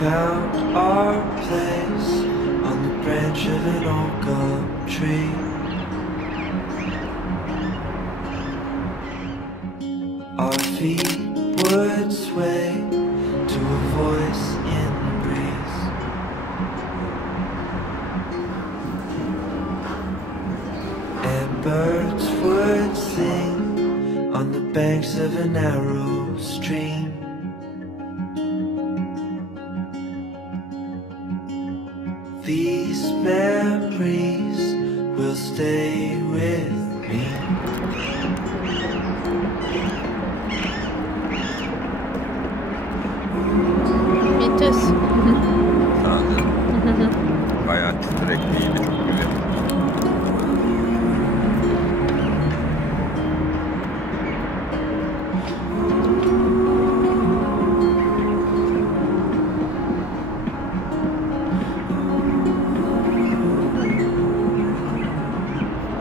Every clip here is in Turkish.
found our place on the branch of an old gum tree. Our feet would sway to a voice in the breeze. And birds would sing on the banks of a narrow stream. These memories will stay with me. Mitos. Bayağı titrekliydi, çok güzel.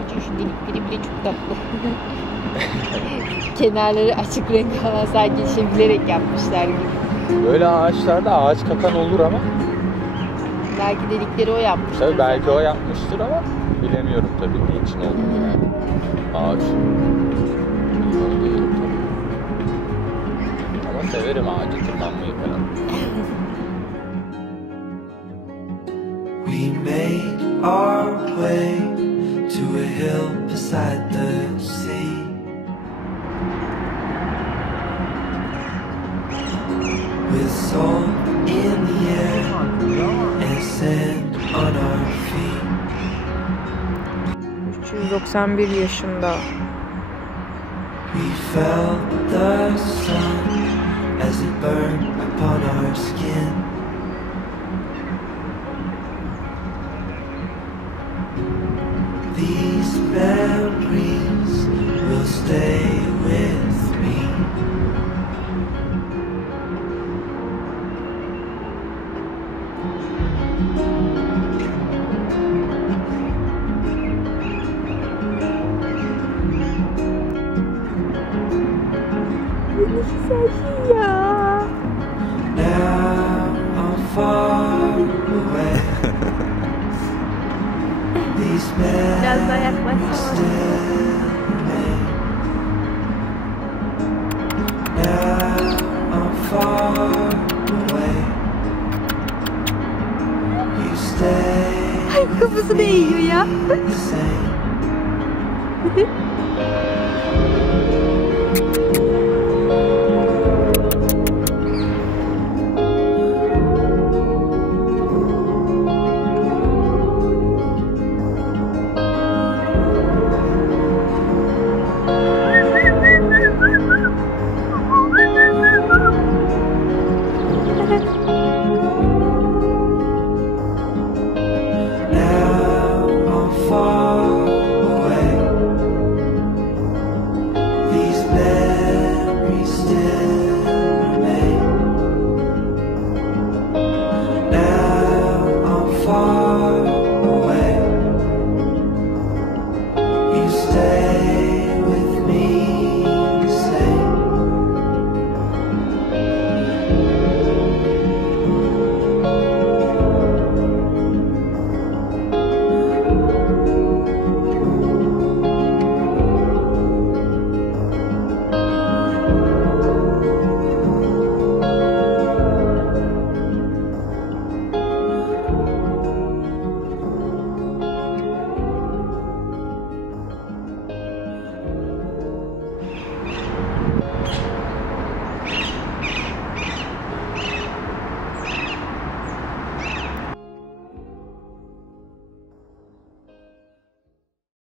Şu delikleri bile çok tatlı. Kenarları açık renk falan sanki bilerek yapmışlar gibi. Böyle ağaçlarda ağaç kakan olur ama. Belki delikleri o yapmıştır. Tabii belki o yapmıştır ama bilemiyorum tabii niçin olduğunu. Ağaç. Onu değilim tabii. Ama severim ağaca tırmanmayı falan. We made our way to a hill beside the sea. With salt in the air and sand on our feet. 391 yaşında. We felt the sun as it burned upon our skin. These memories will stay with me. Now I'm far away. These Biraz daha memories yaklaşsana. still remain. Now I'm far away. You stay Ay kafasını eğiyor ya. the same.